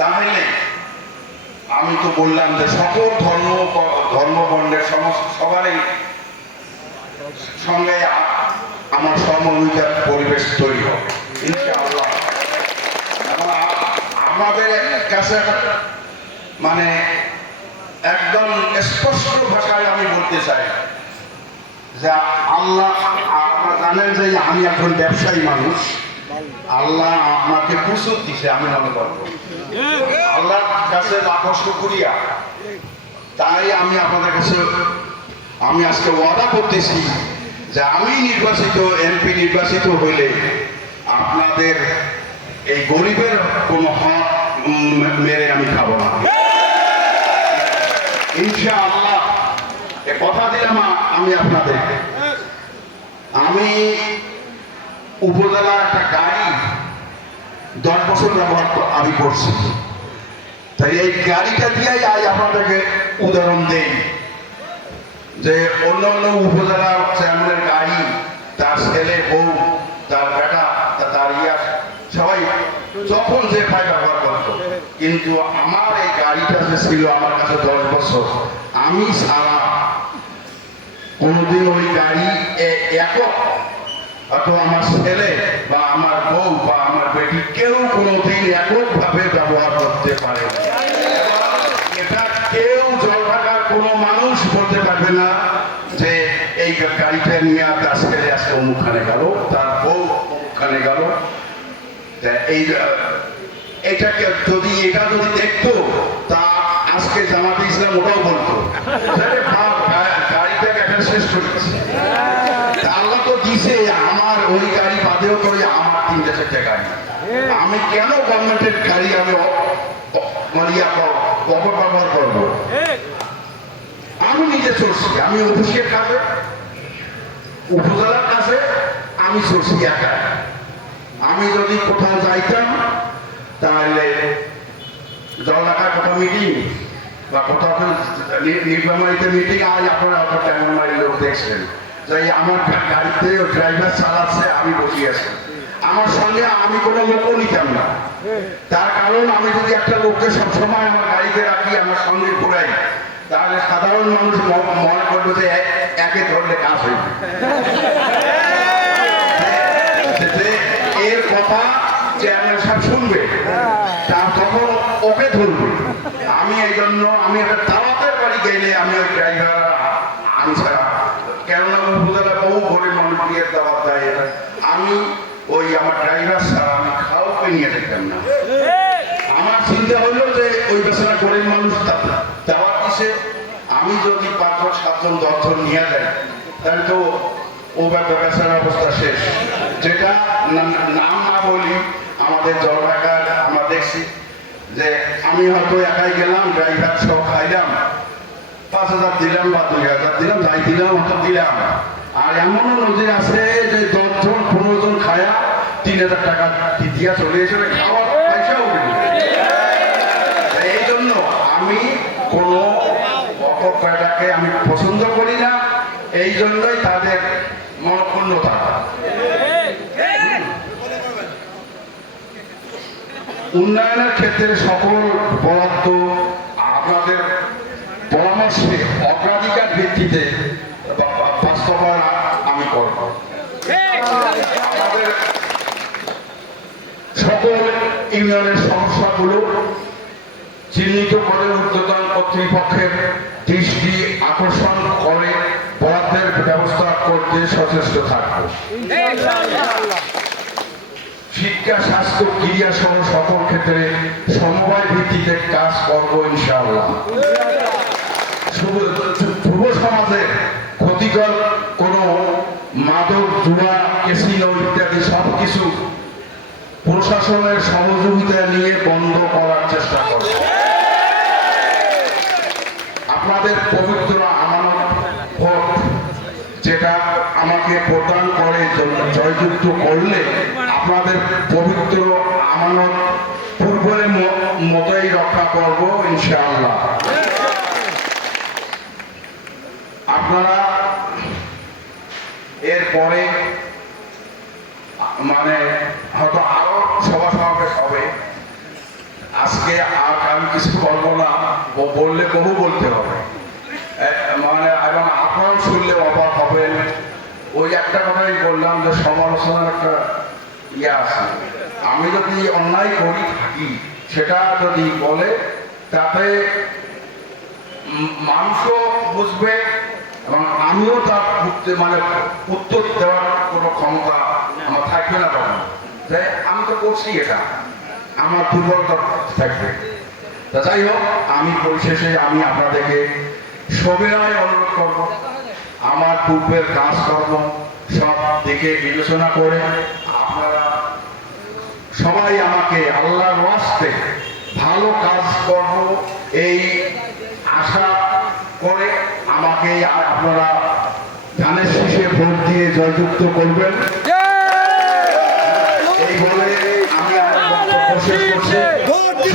তাহলে আমি তো বললাম যে সকল ধর্মবর্ণের সমস্ত সবারই সঙ্গে আমার সমন্বিতার পরিবেশ তৈরি হবে ইনশাআল্লাহ। এবং আমাদের কাছে মানে একদম স্পষ্ট ভাষায় আমি বলতে চাই যে আল্লাহ, আপনারা জানেন যে আমি একজন ব্যবসায়ী মানুষ, আল্লাহ আমাকে প্রচুর দিছে, আমি মনে করব আল্লাহর কাছে লাখো শুকরিয়া। তাই আমি আপনাদের কাছে আমি আজকে ওয়াদা করতেছি যে আমি নির্বাচিত এমপি নির্বাচিত হইলে আপনাদের এই গরিবের কোনো হক মেরে আমি খাবো না ইনশাআল্লাহ। এ কথা দিলাম আমি আপনাদের। আমি উপজেলার একটা গাড়ি 10 বছর ব্যবহার আমি করছি, তাই এই গাড়িটা দিয়েই আজ আপনাদেরকে উদাহরণ দেই যে অন্য অন্য উপজেলার চেয়ারম্যানের গাড়ি, তার ছেলে বউ, তার বেটা, তার ইয়া সবাই যখন যে পায় ব্যবহার করত, কিন্তু আমার এই গাড়িটা যে ছিল আমার কাছে 10 বছর, আমি সারা কোনোদিন ওই গাড়ি একক অথবা আমার ছেলে বা আমার বউ বা আমার বেটি কেউ কোনোদিন এককভাবে ব্যবহার করতে পারে না। এটা কেউ জলঢাকার কোনো মানুষ বলতে পারবে না যে এই গাড়িটা নিয়ে তার ছেলে আজকে অমুকখানে গেল, তার বউ অমুকখানে গেল। এটাকে যদি দেখতো তা আজকে জামাতে ইসলাম ওটাও বলতো গাড়িটাকে এখন শেষ করেছে। আল্লাহ তো দিছে আমার ওই গাড়ি বাদেও করে আমার 3-4টা গাড়ি, আমি কেন গভর্নমেন্টের গাড়ি আমি অপব্যবহার করবো? আমি নিজে চলছি, আমি অফিসের কাছে উপজেলার কাছে আমি চলছি একা। আমি যদি কোথাও যাইতাম তাহলে জলঢাকার কোথাও মিটিং বা কোথাও নির্বাচনীতে মিটিং, আজ আপনারা অত তেমন মারি লোক দেখছেন যে আমার গাড়িতে ড্রাইভার চালাচ্ছে, আমি বসে আছি, আমার সঙ্গে আমি কোনো লোকও নিতাম না। তার কারণ আমি যদি একটা লোককে সবসময় আমার গাড়িতে রাখি, আমার সঙ্গে ঘুরাই, তাহলে সাধারণ মানুষ মনে করবে যে একে ধরলে কাজ হইবে। এর কথা চেয়ারম্যান সাহেব শুনবে, তার তখন ওকে ধরবে। আমি এই জন্য আমি একটা দাওয়াতের বাড়ি গেলে আমি ওই ড্রাইভার আমি ছাড়া, কেননা উপজেলা বহু গরিব মানুষ বিয়ের দাওয়াত দেয়, আমি ওই আমার ড্রাইভার ছাড়া আমি কাউকে নিয়ে যেতাম না। আমার চিন্তা হলো যে ওই বেচারা গরিব মানুষ দাওয়াত দিছে, আমি যদি 5জন 7জন 10জন নিয়ে যাই তাহলে তো ও বেচারার অবস্থা শেষ। যেটা নাম না বলি, আমাদের জলঢাকার আমরা দেখছি যে আমি হয়তো একাই গেলাম, ড্রাইভার সব খাইলাম, 5,000 দিলাম বা 2,000 দিলাম, যাই দিলাম অত দিলাম। আর এমনও নজির আছে যে 10জন 15জন খায়া 3,000 টাকা দিয়া চলে এসে খাওয়ার পয়সাও দিল। এই জন্য আমি কোনো অপব্যয়টাকে আমি পছন্দ করি না, এই জন্যই তাদের মনক্ষুণ্ণতা। উন্নয়নের ক্ষেত্রে সকল বরাদ্দ আপনাদের পরামর্শে অগ্রাধিকার ভিত্তিতে বাস্তবায়ন আমি করব। আমাদের সকল ইউনিয়নের সমস্যাগুলো চিহ্নিত করে ঊর্ধ্বতন কর্তৃপক্ষের দৃষ্টি আকর্ষণ করে বরাদ্দের ব্যবস্থা করতে সচেষ্ট থাকব। শিক্ষা, স্বাস্থ্য, ক্রীড়া সহ সকল ক্ষেত্রে সমবায় ভিত্তিতে কাজ করবো ইনশাআল্লাহ। যুব সমাজের ক্ষতিকর কোন মাদক, জুয়া, ক্যাসিনো ইত্যাদি সবকিছু প্রশাসনের সহযোগিতা নিয়ে বন্ধ করার চেষ্টা করব। আপনাদের পবিত্র আমানত ভোট যেটা আমাকে প্রদান করে জয়যুক্ত করলে আপনাদের পবিত্র আমানত পূর্বের মতোই রক্ষা করব ইনশাআল্লাহ। আপনারা এরপরে মানে হয়তো আরো সভা সমাবেশ হবে। আজকে আজকে আর আমি কিছু বলবো না, বললে বহু বলতে হবে, মানে এবং আপনারাও শুনলে অবাক হবেন। ওই একটা কথাই বললাম যে সমালোচনার একটা ইয়ে আছে। আমি যদি অন্যায় করি থাকি সেটা যদি বলে, তাতে মানুষও বুঝবে এবং আমিও তার মানে উত্তর দেওয়ার কোনো ক্ষমতা আমার থাকবে না তখন। তাই আমি তো করছি, এটা আমার দুর্বলতা থাকবে। তা যাই হোক, আমি পরিশেষে আমি আপনাদেরকে সবিনয়ে অনুরোধ করব, আমার পূর্বের কাজকর্ম সব দিকে বিবেচনা করে আপনারা সবাই আমাকে আল্লাহর ওয়াস্তে ভালো কাজ করব এই আশা করে আমাকে আপনারা ধানের শীষে ভোট দিয়ে জয়যুক্ত করবেন। এই বলে আমি আমার বক্তব্য শেষ করছি।